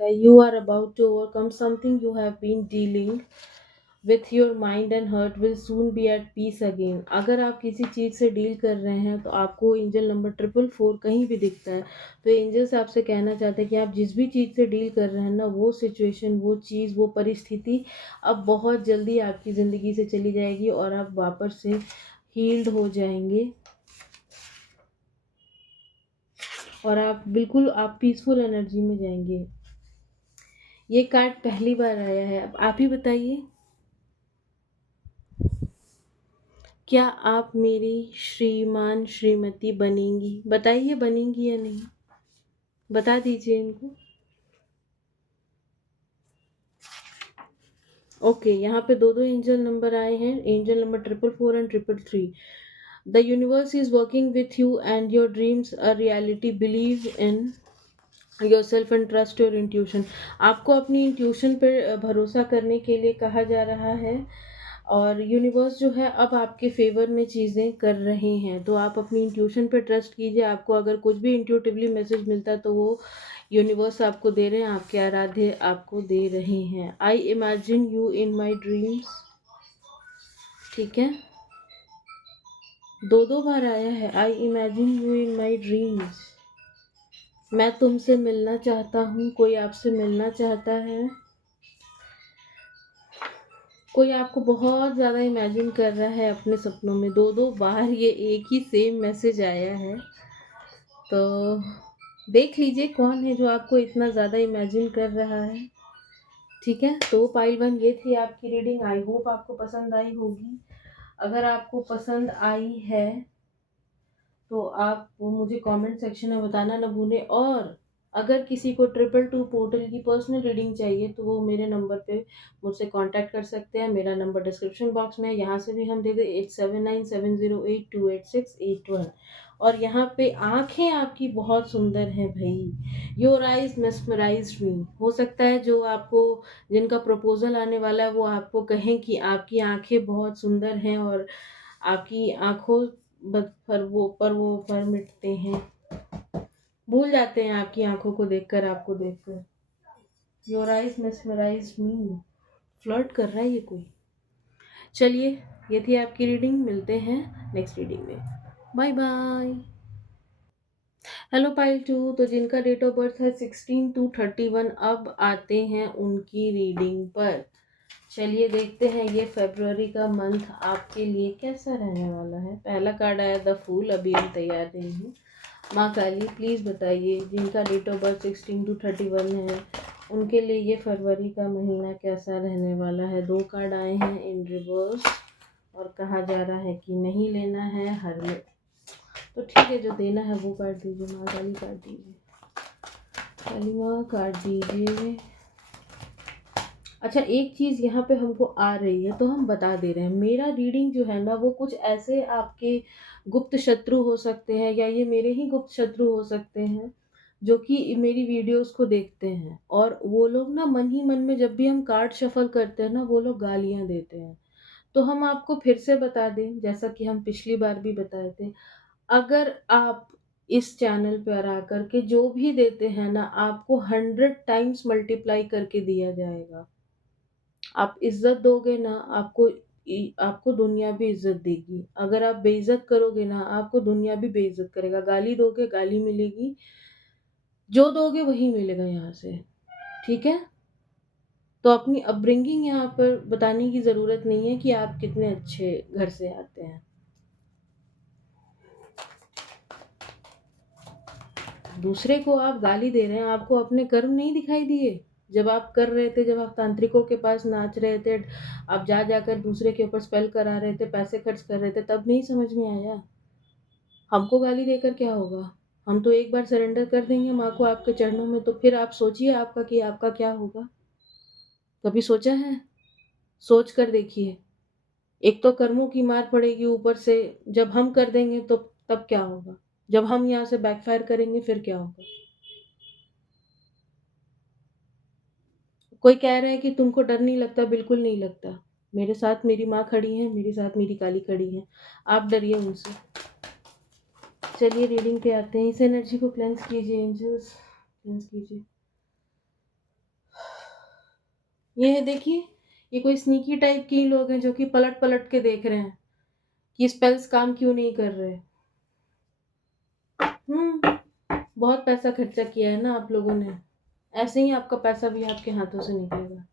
That you are about to overcome something you have been dealing with, your mind and heart will soon be at peace again। अगर आप किसी चीज़ से डील कर रहे हैं, तो आपको एंजल नंबर 444 कहीं भी दिखता है, तो एंजल से आपसे कहना चाहते हैं कि आप जिस भी चीज़ से डील कर रहे हैं ना, वो सिचुएशन, वो चीज़, वो परिस्थिति अब बहुत जल्दी आपकी ज़िंदगी से चली जाएगी और आप वापस से हील्ड हो जाएंगे। और आप बिल्कुल आप पीसफुल एनर्जी में जाएंगे। ये कार्ड पहली बार आया है। अब आप ही बताइए, क्या आप मेरी श्रीमान श्रीमती बनेंगी? बताइए बनेंगी या नहीं, बता दीजिए इनको। ओके, यहाँ पे दो दो एंजल नंबर आए हैं, angel number 444 and 333। The universe is working with you and your dreams are reality. Believe in yourself and trust your intuition. आपको अपनी इंट्यूशन पर भरोसा करने के लिए कहा जा रहा है, और यूनिवर्स जो है अब आपके फेवर में चीज़ें कर रहे हैं। तो आप अपनी इंट्यूशन पे ट्रस्ट कीजिए। आपको अगर कुछ भी इंट्यूटिवली मैसेज मिलता है तो वो यूनिवर्स आपको दे रहे हैं, आपके आराध्य आपको दे रहे हैं। I imagine you in my dreams. ठीक है, दो दो बार आया है, I imagine you in my dreams. मैं तुमसे मिलना चाहता हूँ, कोई आपसे मिलना चाहता है, कोई आपको बहुत ज़्यादा इमेजिन कर रहा है अपने सपनों में। दो दो बार ये एक ही सेम मैसेज आया है। तो देख लीजिए कौन है जो आपको इतना ज़्यादा इमेजिन कर रहा है। ठीक है, तो पाइल 1 ये थी आपकी रीडिंग। आई होप आपको पसंद आई होगी। अगर आपको पसंद आई है तो आप वो मुझे कमेंट सेक्शन में बताना न भूलें। और अगर किसी को 222 पोर्टल की पर्सनल रीडिंग चाहिए तो वो मेरे नंबर पे मुझसे कांटेक्ट कर सकते हैं। मेरा नंबर डिस्क्रिप्शन बॉक्स में है, यहाँ से भी हम दे दें 8797082881। और यहाँ पे आंखें आपकी बहुत सुंदर हैं भाई। योर आइज मेस्मराइज्ड मी। हो सकता है जो आपको, जिनका प्रपोजल आने वाला है वो आपको कहें कि आपकी आंखें बहुत सुंदर हैं, और आपकी आंखों पर वो मिटते हैं, भूल जाते हैं आपकी आंखों को देखकर, आपको देखकर। Your eyes mesmerise me. Flirt कर रहा है ये कोई। चलिए, ये थी आपकी रीडिंग। मिलते हैं नेक्स्ट रीडिंग में। Bye bye. हेलो पाइल 2, तो जिनका डेट ऑफ बर्थ है 16/2/31, अब आते हैं उनकी रीडिंग पर। चलिए देखते हैं ये फरवरी का मंथ आपके लिए कैसा रहने वाला है। पहला कार्ड आया द फूल। अभी हम तैयार नहीं हैं। माँ काली प्लीज़ बताइए, जिनका डेट ऑफ बर्थ 16/2/31 है, उनके लिए ये फरवरी का महीना कैसा रहने वाला है। दो कार्ड आए हैं इन रिवर्स, और कहा जा रहा है कि नहीं लेना है हर में। तो ठीक है, जो देना है वो कार्ड दीजिए। माँ काली कार्ड दीजिए, काली माँ कार्ड दीजिए। अच्छा, एक चीज़ यहाँ पे हमको आ रही है तो हम बता दे रहे हैं। मेरा रीडिंग जो है ना, वो कुछ ऐसे आपके गुप्त शत्रु हो सकते हैं, या ये मेरे ही गुप्त शत्रु हो सकते हैं जो कि मेरी वीडियोस को देखते हैं। और वो लोग ना मन ही मन में, जब भी हम कार्ड शफल करते हैं ना, वो लोग गालियाँ देते हैं। तो हम आपको फिर से बता दें, जैसा कि हम पिछली बार भी बताए थे, अगर आप इस चैनल पर आकर के जो भी देते हैं ना, आपको 100 टाइम्स मल्टीप्लाई करके दिया जाएगा। आप इज्जत दोगे ना, आपको दुनिया भी इज्जत देगी। अगर आप बेइज्जत करोगे ना, आपको दुनिया भी बेइज्जत करेगा। गाली दोगे, गाली मिलेगी। जो दोगे वही मिलेगा यहाँ से। ठीक है, तो अपनी अपब्रिंगिंग यहाँ पर बताने की ज़रूरत नहीं है कि आप कितने अच्छे घर से आते हैं। दूसरे को आप गाली दे रहे हैं, आपको अपने कर्म नहीं दिखाई दिए? जब आप कर रहे थे, जब आप तांत्रिकों के पास नाच रहे थे, आप जा जाकर दूसरे के ऊपर स्पेल करा रहे थे, पैसे खर्च कर रहे थे, तब नहीं समझ में आया? हमको गाली देकर क्या होगा? हम तो एक बार सरेंडर कर देंगे माँ को आपके चरणों में, तो फिर आप सोचिए आपका कि आपका क्या होगा। कभी सोचा है? सोच कर देखिए। एक तो कर्मों की मार पड़ेगी, ऊपर से जब हम कर देंगे तो तब क्या होगा? जब हम यहाँ से बैकफायर करेंगे फिर क्या होगा? कोई कह रहा है कि तुमको डर नहीं लगता, बिल्कुल नहीं लगता। मेरे साथ मेरी माँ खड़ी है, मेरे साथ मेरी काली खड़ी है। आप डरिए उनसे। चलिए रीडिंग पे आते हैं। इस एनर्जी को क्लेंस कीजिए एंजल्स, क्लेंस कीजिए। ये है, देखिए, ये कोई स्नीकी टाइप के लोग हैं जो कि पलट पलट के देख रहे हैं कि स्पेल्स काम क्यों नहीं कर रहे। बहुत पैसा खर्चा किया है ना आप लोगों ने, ऐसे ही आपका पैसा भी आपके हाथों से निकलेगा।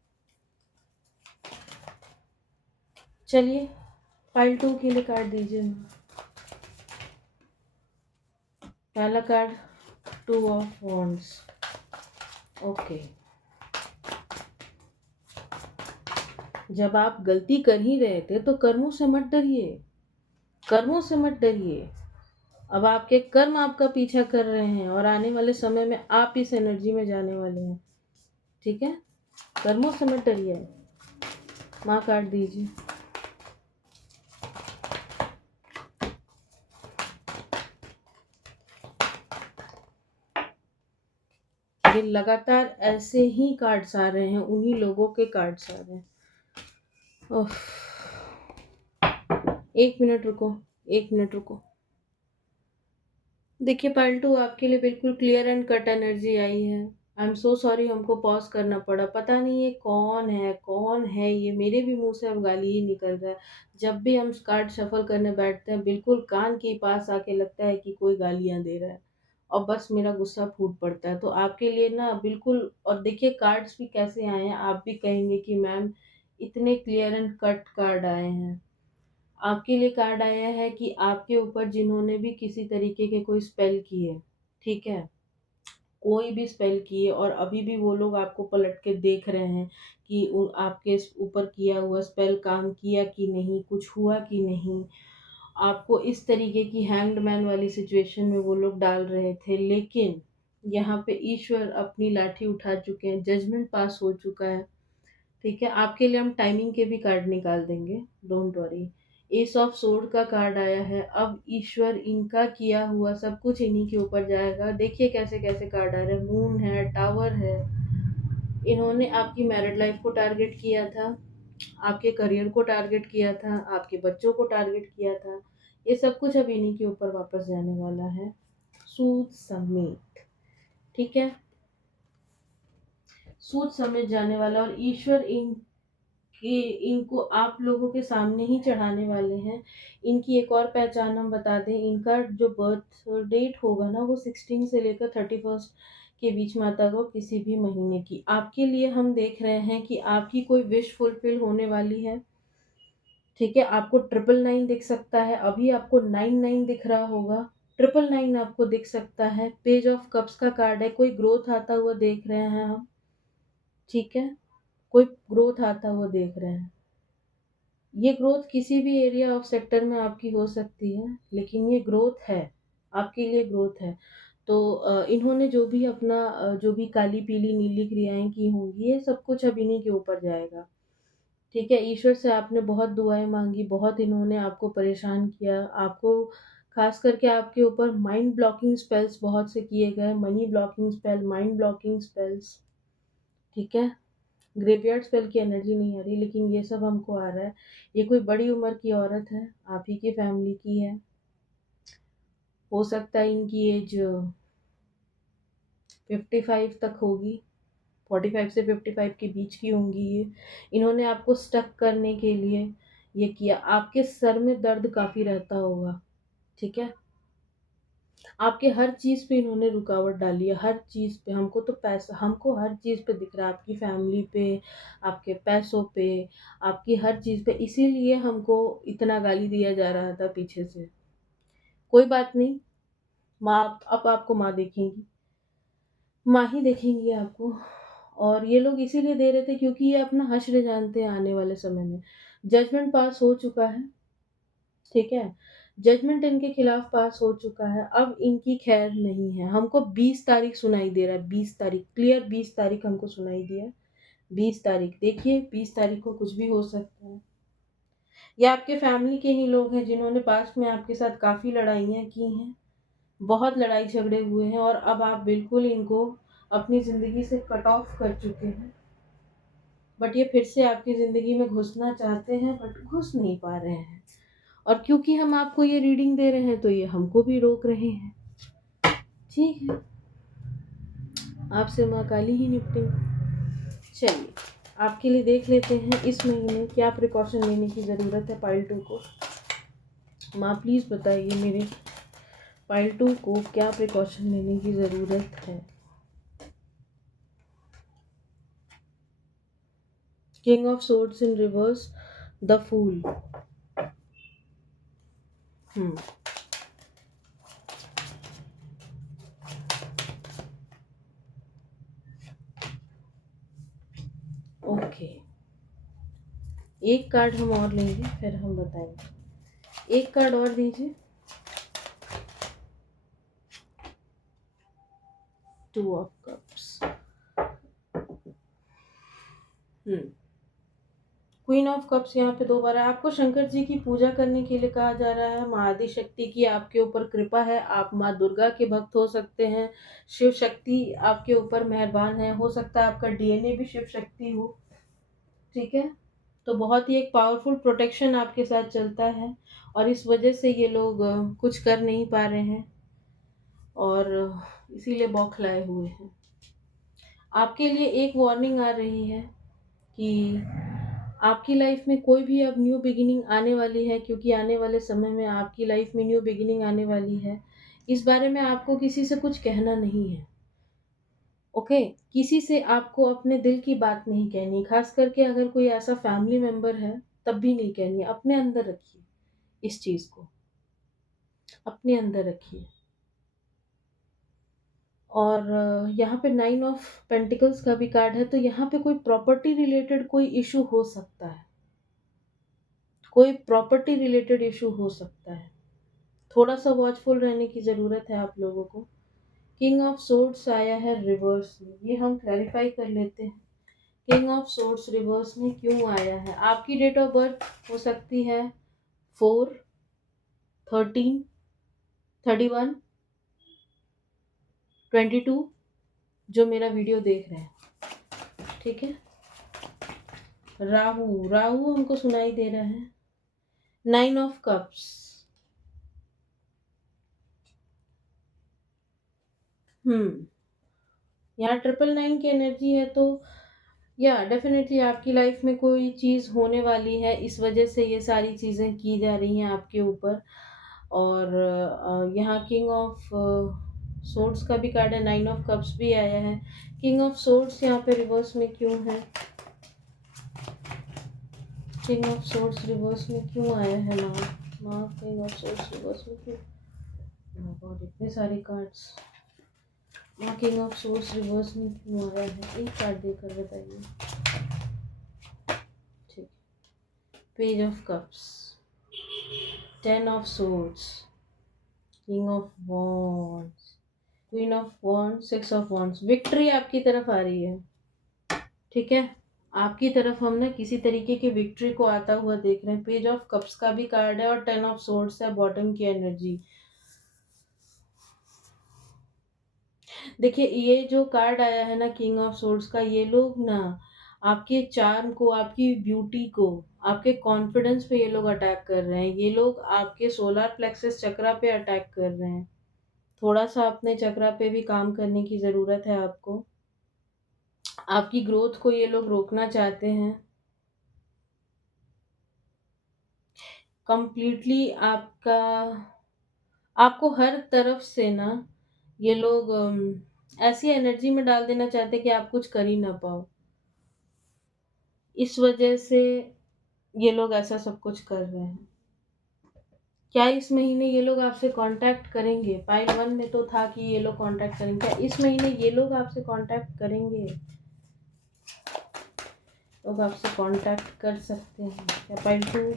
चलिए, फाइल 2 के लिए कार्ड दीजिए। पहला कार्ड 2 ऑफ वॉन्ड्स। ओके, जब आप गलती कर ही रहे थे तो कर्मों से मत डरिए, कर्मों से मत डरिए। अब आपके कर्म आपका पीछा कर रहे हैं और आने वाले समय में आप इस एनर्जी में जाने वाले हैं। ठीक है, कर्मों से मत डरिए। माँ काट दीजिए। ये लगातार ऐसे ही कार्ड्स आ रहे हैं, उन्हीं लोगों के कार्ड्स आ रहे हैं। ओह, 1 मिनट रुको, 1 मिनट रुको। देखिए पाल्टू, आपके लिए बिल्कुल क्लियर एंड कट एनर्जी आई है। आई एम सो सॉरी, हमको पॉज करना पड़ा। पता नहीं ये कौन है, कौन है ये, मेरे भी मुंह से अब गाली ही निकल रहा है। जब भी हम कार्ड शफल करने बैठते हैं, बिल्कुल कान के पास आके लगता है कि कोई गालियां दे रहा है, और बस मेरा गुस्सा फूट पड़ता है। तो आपके लिए ना बिल्कुल, और देखिए कार्ड्स भी कैसे आए हैं, आप भी कहेंगे कि मैम इतने क्लियर एंड कट कार्ड आए हैं। आपके लिए कार्ड आया है कि आपके ऊपर जिन्होंने भी किसी तरीके के कोई स्पेल किए, ठीक है, कोई भी स्पेल किए, और अभी भी वो लोग आपको पलट के देख रहे हैं कि आपके ऊपर किया हुआ स्पेल काम किया कि नहीं, कुछ हुआ कि नहीं। आपको इस तरीके की हैंग्ड मैन वाली सिचुएशन में वो लोग डाल रहे थे, लेकिन यहाँ पे ईश्वर अपनी लाठी उठा चुके हैं, जजमेंट पास हो चुका है। ठीक है, आपके लिए हम टाइमिंग के भी कार्ड निकाल देंगे, don't worry. S of sword का कार्ड आया है। अब ईश्वर इनका किया हुआ सब कुछ इन्हीं के ऊपर जाएगा। देखिए कैसे कैसे कार्ड आ रहे हैं, मून है, टावर है। इन्होंने आपकी मैरिड लाइफ को टारगेट किया था, आपके करियर को टारगेट किया था, आपके बच्चों को टारगेट किया था। ये सब कुछ अब इन्हीं के ऊपर वापस जाने वाला है, सूद समेत। ठीक है, सूद समेत जाने वाला, और ईश्वर इन कि इनको आप लोगों के सामने ही चढ़ाने वाले हैं। इनकी एक और पहचान हम बता दें, इनका जो बर्थ डेट होगा ना, वो 16 से लेकर 31 के बीच में आता होगा, किसी भी महीने की। आपके लिए हम देख रहे हैं कि आपकी कोई विश फुलफिल होने वाली है। ठीक है, आपको 999 दिख सकता है, अभी आपको 99 दिख रहा होगा, 999 आपको दिख सकता है। पेज ऑफ कप्स का कार्ड है, कोई ग्रोथ आता हुआ देख रहे हैं हम। ठीक है, कोई ग्रोथ आता हुआ देख रहे हैं। ये ग्रोथ किसी भी एरिया ऑफ सेक्टर में आपकी हो सकती है, लेकिन ये ग्रोथ है, आपके लिए ग्रोथ है। तो इन्होंने जो भी अपना जो भी काली पीली नीली क्रियाएं की होंगी, ये सब कुछ अब इन्हीं के ऊपर जाएगा। ठीक है, ईश्वर से आपने बहुत दुआएं मांगी, बहुत इन्होंने आपको परेशान किया, आपको खास करके आपके ऊपर माइंड ब्लॉकिंग स्पेल्स बहुत से किए गए, money blocking spell, mind blocking spells. ठीक है, ग्रेवयार्ड स्पेल की एनर्जी नहीं आ रही, लेकिन ये सब हमको आ रहा है। ये कोई बड़ी उम्र की औरत है, आप ही की फैमिली की है। हो सकता है इनकी एज 55 तक होगी, 45 से 55 के बीच की होंगी ये। इन्होंने आपको स्टक करने के लिए ये किया। आपके सर में दर्द काफ़ी रहता होगा। ठीक है, आपके हर चीज़ पे इन्होंने रुकावट डाली है, हर चीज़ पे। हमको तो पैसा, हमको हर चीज़ पे दिख रहा है, आपकी फैमिली पे, आपके पैसों पे, आपकी हर चीज़ पे। इसीलिए हमको इतना गाली दिया जा रहा था पीछे से। कोई बात नहीं, माँ अब आपको माँ देखेंगी, माँ ही देखेंगी आपको। और ये लोग इसीलिए दे रहे थे क्योंकि ये अपना हश्र जानते हैं आने वाले समय में। जजमेंट पास हो चुका है। ठीक है, जजमेंट इनके खिलाफ पास हो चुका है, अब इनकी खैर नहीं है। हमको 20 तारीख सुनाई दे रहा है, 20 तारीख क्लियर, 20 तारीख हमको सुनाई दिया। 20 तारीख, देखिए 20 तारीख को कुछ भी हो सकता है। ये आपके फैमिली के ही लोग हैं जिन्होंने पास्ट में आपके साथ काफ़ी लड़ाइयाँ की हैं, बहुत लड़ाई झगड़े हुए हैं, और अब आप बिल्कुल इनको अपनी ज़िंदगी से कट ऑफ कर चुके हैं। बट ये फिर से आपकी ज़िंदगी में घुसना चाहते हैं, बट घुस नहीं पा रहे हैं। और क्योंकि हम आपको ये रीडिंग दे रहे हैं, तो ये हमको भी रोक रहे हैं। ठीक है, आपसे माँ काली ही निपटेंगे। चलिए, आपके लिए देख लेते हैं इस महीने क्या प्रिकॉशन लेने की ज़रूरत है पाइल 2 को। माँ प्लीज़ बताइए मेरे पाइल 2 को क्या प्रिकॉशन लेने की ज़रूरत है। King of swords in reverse, the fool. Okay, एक कार्ड हम और लेंगे फिर हम बताएंगे। एक कार्ड और दीजिए। 2 of cups. Queen of cups यहाँ पे 2 बार है। आपको शंकर जी की पूजा करने के लिए कहा जा रहा है। माँ आदि शक्ति की आपके ऊपर कृपा है। आप माँ दुर्गा के भक्त हो सकते हैं। शिव शक्ति आपके ऊपर मेहरबान है। हो सकता है आपका डीएनए भी शिव शक्ति हो। ठीक है, तो बहुत ही एक पावरफुल प्रोटेक्शन आपके साथ चलता है और इस वजह से ये लोग कुछ कर नहीं पा रहे हैं और इसीलिए बौखलाए हुए हैं। आपके लिए एक वार्निंग आ रही है कि आपकी लाइफ में कोई भी अब न्यू बिगिनिंग आने वाली है, क्योंकि आने वाले समय में आपकी लाइफ में न्यू बिगिनिंग आने वाली है। इस बारे में आपको किसी से कुछ कहना नहीं है। ओके, किसी से आपको अपने दिल की बात नहीं कहनी, खास करके अगर कोई ऐसा फैमिली मेंबर है तब भी नहीं कहनी। अपने अंदर रखिए, इस चीज को अपने अंदर रखिए। और यहाँ पे 9 ऑफ पेंटिकल्स का भी कार्ड है, तो यहाँ पे कोई प्रॉपर्टी रिलेटेड कोई इशू हो सकता है। कोई प्रॉपर्टी रिलेटेड इशू हो सकता है। थोड़ा सा वॉचफुल रहने की ज़रूरत है आप लोगों को। किंग ऑफ सोर्ड्स आया है रिवर्स में, ये हम क्लैरिफाई कर लेते हैं। किंग ऑफ सोर्ड्स रिवर्स में क्यों आया है? आपकी डेट ऑफ बर्थ हो सकती है 4, 13, 31, 22, जो मेरा वीडियो देख रहे हैं। ठीक है, राहु राहु हमको सुनाई दे रहा है। 9 ऑफ कप्स। यहाँ 999 की एनर्जी है, तो या डेफिनेटली आपकी लाइफ में कोई चीज़ होने वाली है, इस वजह से ये सारी चीज़ें की जा रही हैं आपके ऊपर। और यहाँ किंग ऑफ सोर्ड्स का भी कार्ड है, 9 ऑफ कप्स भी आया है। किंग ऑफ सोर्ड्स यहाँ पे रिवर्स में क्यों है? किंग ऑफ सोर्ड्स रिवर्स में क्यों आया है? माँ किंग ऑफ सोर्ड्स रिवर्स में क्यों? गॉड, इतने सारे कार्ड्स। माँ किंग ऑफ सोर्ड्स रिवर्स में क्यों आया है? एक कार्ड देकर बताइए। ठीक, page of cups, 10 of swords, king of wands, queen of wands, 6 of wands. Victory आपकी तरफ आ रही है। ठीक है, आपकी तरफ हम ना किसी तरीके की विक्ट्री को आता हुआ देख रहे हैं। पेज ऑफ कप्स का भी कार्ड है और 10 ऑफ सोर्ड्स है, बॉटम की एनर्जी। देखिए, ये जो कार्ड आया है ना किंग ऑफ सोर्ड्स का, ये लोग ना आपके चार्म को, आपकी ब्यूटी को, आपके कॉन्फिडेंस पे ये लोग अटैक कर रहे हैं। ये लोग आपके सोलर प्लेक्सस चक्रा पे अटैक कर रहे हैं। थोड़ा सा अपने चक्रा पे भी काम करने की ज़रूरत है आपको। आपकी ग्रोथ को ये लोग रोकना चाहते हैं। कंप्लीटली आपको हर तरफ से ना ये लोग ऐसी एनर्जी में डाल देना चाहते हैं कि आप कुछ कर ही ना पाओ। इस वजह से ये लोग ऐसा सब कुछ कर रहे हैं। क्या इस महीने ये लोग आपसे कांटेक्ट करेंगे? पाइल 1 में तो था कि ये लोग कांटेक्ट करेंगे। क्या इस महीने ये लोग आपसे कांटेक्ट करेंगे? लोग आपसे कांटेक्ट कर सकते हैं क्या? पाइल 2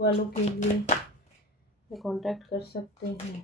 वालों के लिए कांटेक्ट कर सकते हैं।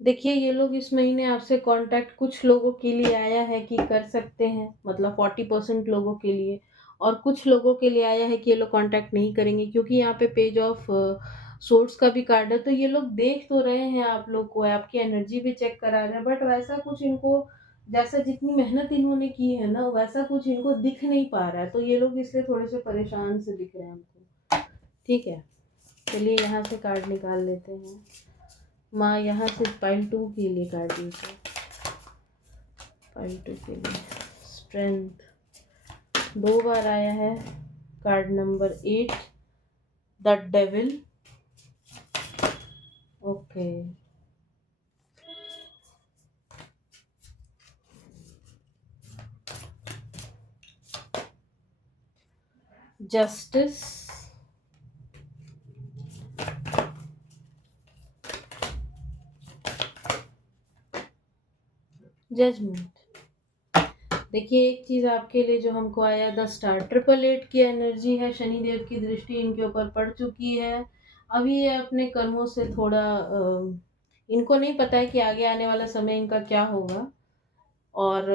देखिए, ये लोग इस महीने आपसे कांटेक्ट कुछ लोगों के लिए आया है कि कर सकते हैं, मतलब 40% लोगों के लिए, और कुछ लोगों के लिए आया है कि ये लोग कांटेक्ट नहीं करेंगे, क्योंकि यहाँ पे पेज ऑफ सोर्स का भी कार्ड है। तो ये लोग देख तो रहे हैं आप लोग को, आपकी एनर्जी भी चेक करा रहे हैं, बट वैसा कुछ इनको, जैसा जितनी मेहनत इन्होंने की है ना, वैसा कुछ इनको दिख नहीं पा रहा है। तो ये लोग इसलिए थोड़े से परेशान से दिख रहे हैं हमको। ठीक है, चलिए यहाँ से कार्ड निकाल लेते हैं। माँ यहाँ से पाइल 2 के लिए कार्ड दीजिए। पाइल 2 के लिए स्ट्रेंथ 2 बार आया है। Card number 8, the devil. Okay, justice, judgement. देखिए, एक चीज आपके लिए जो हमको आया, द स्टार। 888 की एनर्जी है, शनिदेव की दृष्टि इनके ऊपर पड़ चुकी है। अभी ये अपने कर्मों से थोड़ा इनको नहीं पता है कि आगे आने वाला समय इनका क्या होगा, और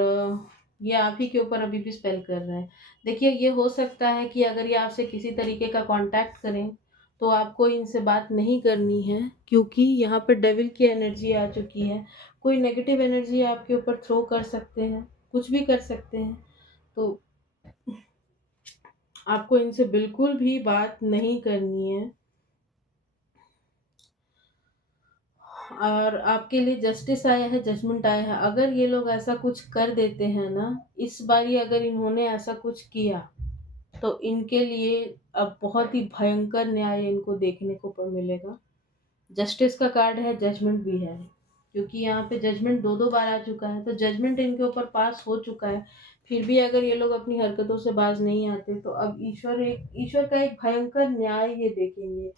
ये आप ही के ऊपर अभी भी स्पेल कर रहे हैं। देखिए, ये हो सकता है कि अगर ये आपसे किसी तरीके का कांटेक्ट करें तो आपको इनसे बात नहीं करनी है, क्योंकि यहाँ पे डेविल की एनर्जी आ चुकी है। कोई नेगेटिव एनर्जी आपके ऊपर थ्रो कर सकते हैं, कुछ भी कर सकते हैं। तो आपको इनसे बिल्कुल भी बात नहीं करनी है। और आपके लिए जस्टिस आया है, जजमेंट आया है। अगर ये लोग ऐसा कुछ कर देते हैं ना, इस बारी अगर इन्होंने ऐसा कुछ किया तो इनके लिए अब बहुत ही भयंकर न्याय इनको देखने को मिलेगा। जस्टिस का कार्ड है, जजमेंट भी है, क्योंकि यहाँ पे जजमेंट दो दो बार आ चुका है, तो जजमेंट इनके ऊपर पास हो चुका है। फिर भी अगर ये लोग अपनी हरकतों से बाज नहीं आते तो अब ईश्वर का एक भयंकर न्याय ये देखेंगे।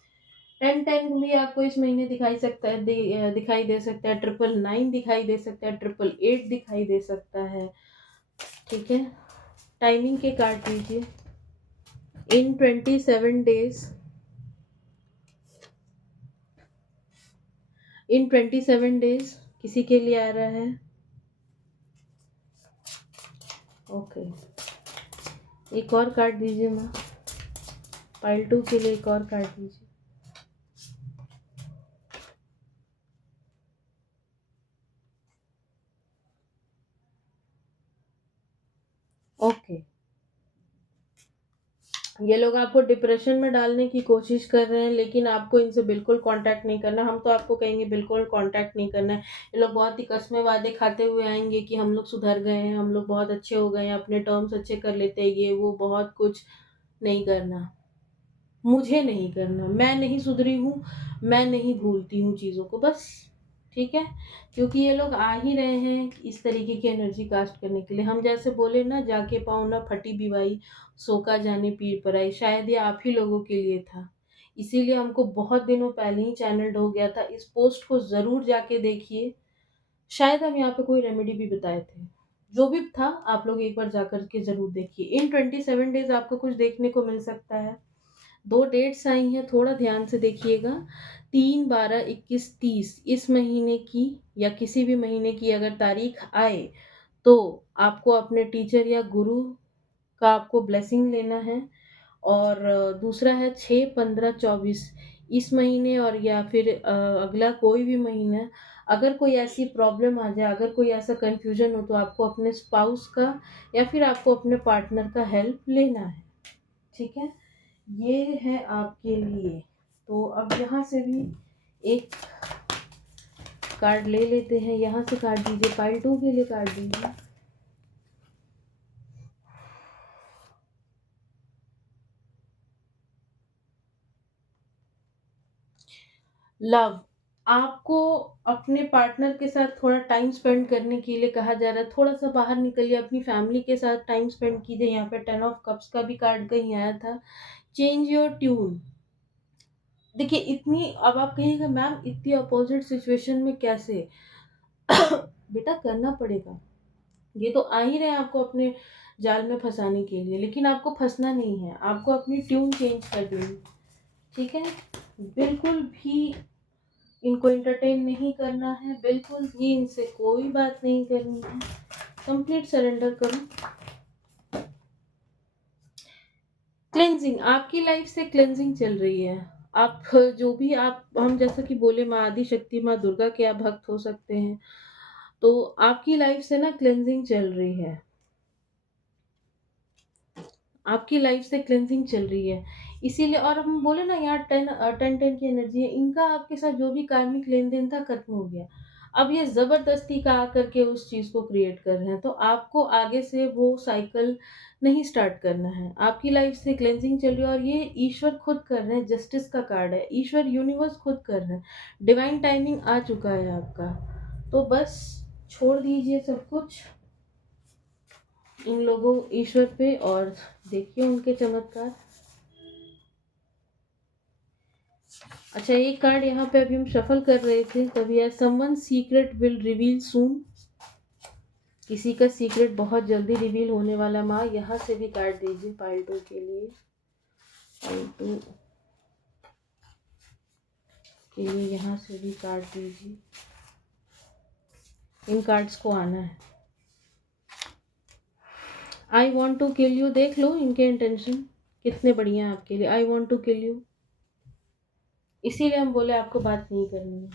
1010 भी आपको इस महीने दिखाई सकता है, दिखाई दे सकता है। 999 दिखाई दे सकता है, 888 दिखाई दे सकता है। ठीक है, टाइमिंग के कार्ड दीजिए। इन 27 डेज, इन 27 डेज किसी के लिए आ रहा है। ओके, एक और कार्ड दीजिए माँ। पाइल 2 के लिए एक और कार्ड दीजिए। ओके, ये लोग आपको डिप्रेशन में डालने की कोशिश कर रहे हैं, लेकिन आपको इनसे बिल्कुल कांटेक्ट नहीं करना। हम तो आपको कहेंगे बिल्कुल कांटेक्ट नहीं करना है। ये लोग बहुत ही कस्में वादे खाते हुए आएंगे कि हम लोग सुधर गए हैं, हम लोग बहुत अच्छे हो गए हैं, अपने टर्म्स अच्छे कर लेते हैं, ये वो बहुत कुछ। नहीं करना, मुझे नहीं करना। मैं नहीं सुधरी हूँ, मैं नहीं भूलती हूँ चीज़ों को, बस। ठीक है, क्योंकि ये लोग आ ही रहे हैं इस तरीके की एनर्जी कास्ट करने के लिए। हम जैसे बोले ना, जाके पाँव ना फटी बिवाई, सो का जाने पीर पर आई। शायद ये आप ही लोगों के लिए था, इसीलिए हमको बहुत दिनों पहले ही चैनल्ड हो गया था। इस पोस्ट को ज़रूर जाके देखिए, शायद हम यहाँ पे कोई रेमेडी भी बताए थे। जो भी था, आप लोग एक बार जाकर के ज़रूर देखिए। इन 27 डेज आपको कुछ देखने को मिल सकता है। 2 डेट्स आई हैं, थोड़ा ध्यान से देखिएगा। 3, 12, 21, 30 इस महीने की या किसी भी महीने की अगर तारीख आए तो आपको अपने टीचर या गुरु का आपको ब्लेसिंग लेना है। और दूसरा है 6, 15, 24 इस महीने, और या फिर अगला कोई भी महीना। अगर कोई ऐसी प्रॉब्लम आ जाए, अगर कोई ऐसा कंफ्यूजन हो, तो आपको अपने स्पाउस का या फिर आपको अपने पार्टनर का हेल्प लेना है। ठीक है, ये है आपके लिए। तो अब यहाँ से भी एक कार्ड ले लेते हैं। यहाँ से कार्ड दीजिए, पाइल 2 के लिए कार्ड दीजिए। लव, आपको अपने पार्टनर के साथ थोड़ा टाइम स्पेंड करने के लिए कहा जा रहा है। थोड़ा सा बाहर निकलिए, अपनी फैमिली के साथ टाइम स्पेंड कीजिए। यहाँ पे 10 ऑफ कप्स का भी कार्ड कहीं आया था। Change your tune. देखिए, इतनी, अब आप कहिएगा मैम इतनी अपोजिट सिचुएशन में कैसे? बेटा, करना पड़ेगा। ये तो आ ही रहे हैं आपको अपने जाल में फंसाने के लिए, लेकिन आपको फंसना नहीं है, आपको अपनी ट्यून चेंज कर देनी। ठीक है, बिल्कुल भी इनको एंटरटेन नहीं करना है, बिल्कुल भी इनसे कोई बात नहीं करनी है। कंप्लीट सरेंडर करो। क्लेंजिंग, आपकी लाइफ से क्लेंजिंग चल रही है। आप जो भी, आप हम जैसा कि बोले, माँ आदि शक्ति, माँ दुर्गा के आप भक्त हो सकते हैं। तो आपकी लाइफ से ना क्लेंजिंग चल रही है, आपकी लाइफ से क्लेंजिंग चल रही है, इसीलिए। और हम बोले ना, यहाँ 10 10 10 की एनर्जी है, इनका आपके साथ जो भी कार्मिक लेन देन था खत्म हो गया। अब ये ज़बरदस्ती का आकर के उस चीज़ को क्रिएट कर रहे हैं, तो आपको आगे से वो साइकिल नहीं स्टार्ट करना है। आपकी लाइफ से क्लेंजिंग चल रही है और ये ईश्वर खुद कर रहे हैं, जस्टिस का कार्ड है। ईश्वर यूनिवर्स खुद कर रहे हैं। डिवाइन टाइमिंग आ चुका है आपका। तो बस छोड़ दीजिए सब कुछ इन लोगों ईश्वर पे और देखिए उनके चमत्कार। अच्छा, एक कार्ड यहाँ पे अभी हम शफल कर रहे थे तभी है समवन सीक्रेट विल रिवील सून। किसी का सीक्रेट बहुत जल्दी रिवील होने वाला। माँ यहाँ से भी कार्ड दीजिए पाइल 2 के लिए। पाइल 2 के लिए यहाँ से भी कार्ड दीजिए। इन कार्ड्स को आना है। I want to kill you, देख लो इनके इंटेंशन कितने बढ़िया हैं आपके लिए। I want to kill you, इसीलिए हम बोले आपको बात नहीं करनी है।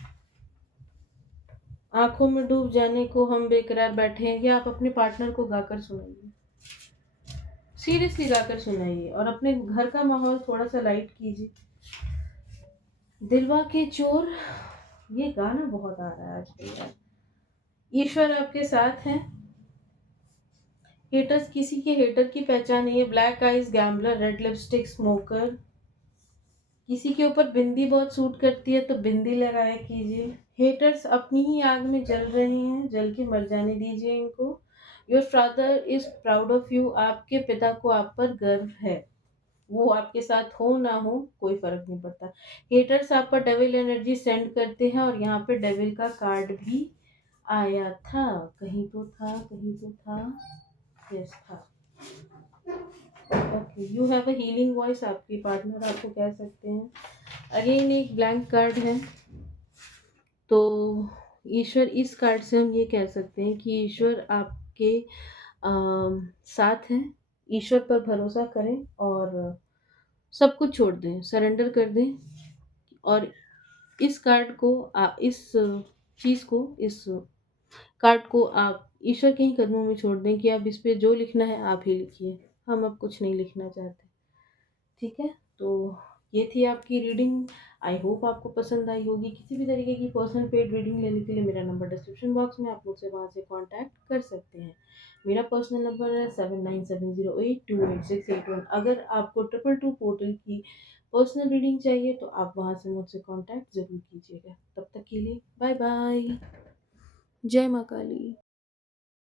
आंखों में डूब जाने को हम बेकरार बैठे हैं, ये आप अपने पार्टनर को गाकर सुनाइए। सीरियसली गाकर सुनाइए और अपने घर का माहौल थोड़ा सा लाइट कीजिए। दिलवा के चोर, ये गाना बहुत आ रहा है आजकल यार। ईश्वर आपके साथ हैं। हेटर्स, किसी के हेटर की पहचान नहीं है। Black eyes gambler, red lipstick smoker. किसी के ऊपर बिंदी बहुत सूट करती है तो बिंदी लगाए कीजिए। हेटर्स अपनी ही आग में जल रहे हैं, जल के मर जाने दीजिए इनको। Your father is proud of you, आपके पिता को आप पर गर्व है। वो आपके साथ हो ना हो कोई फर्क नहीं पड़ता। हेटर्स आप पर डेविल एनर्जी सेंड करते हैं और यहाँ पे डेविल का कार्ड भी आया था। कहीं तो था, कहीं तो था। यस था। Okay, you have a healing voice, आपकी पार्टनर आपको कह सकते हैं। अगेन एक ब्लैंक कार्ड है। तो ईश्वर, इस कार्ड से हम ये कह सकते हैं कि ईश्वर आपके साथ हैं। ईश्वर पर भरोसा करें और सब कुछ छोड़ दें, सरेंडर कर दें। और इस कार्ड को इस चीज़ को, इस कार्ड को आप ईश्वर के ही कदमों में छोड़ दें कि अब इस पे जो लिखना है आप ही लिखिए। हम अब कुछ नहीं लिखना चाहते। ठीक है, तो ये थी आपकी रीडिंग। आई होप आपको पसंद आई होगी। किसी भी तरीके की पर्सनल पेड रीडिंग लेने के लिए मेरा नंबर डिस्क्रिप्शन बॉक्स में, आप मुझसे वहाँ से कांटेक्ट कर सकते हैं। मेरा पर्सनल नंबर है 7970828681। अगर आपको 222 पोर्टल की पर्सनल रीडिंग चाहिए तो आप वहाँ से मुझसे कांटेक्ट ज़रूर कीजिएगा। तब तक के लिए बाय बाय। जय माँ काली।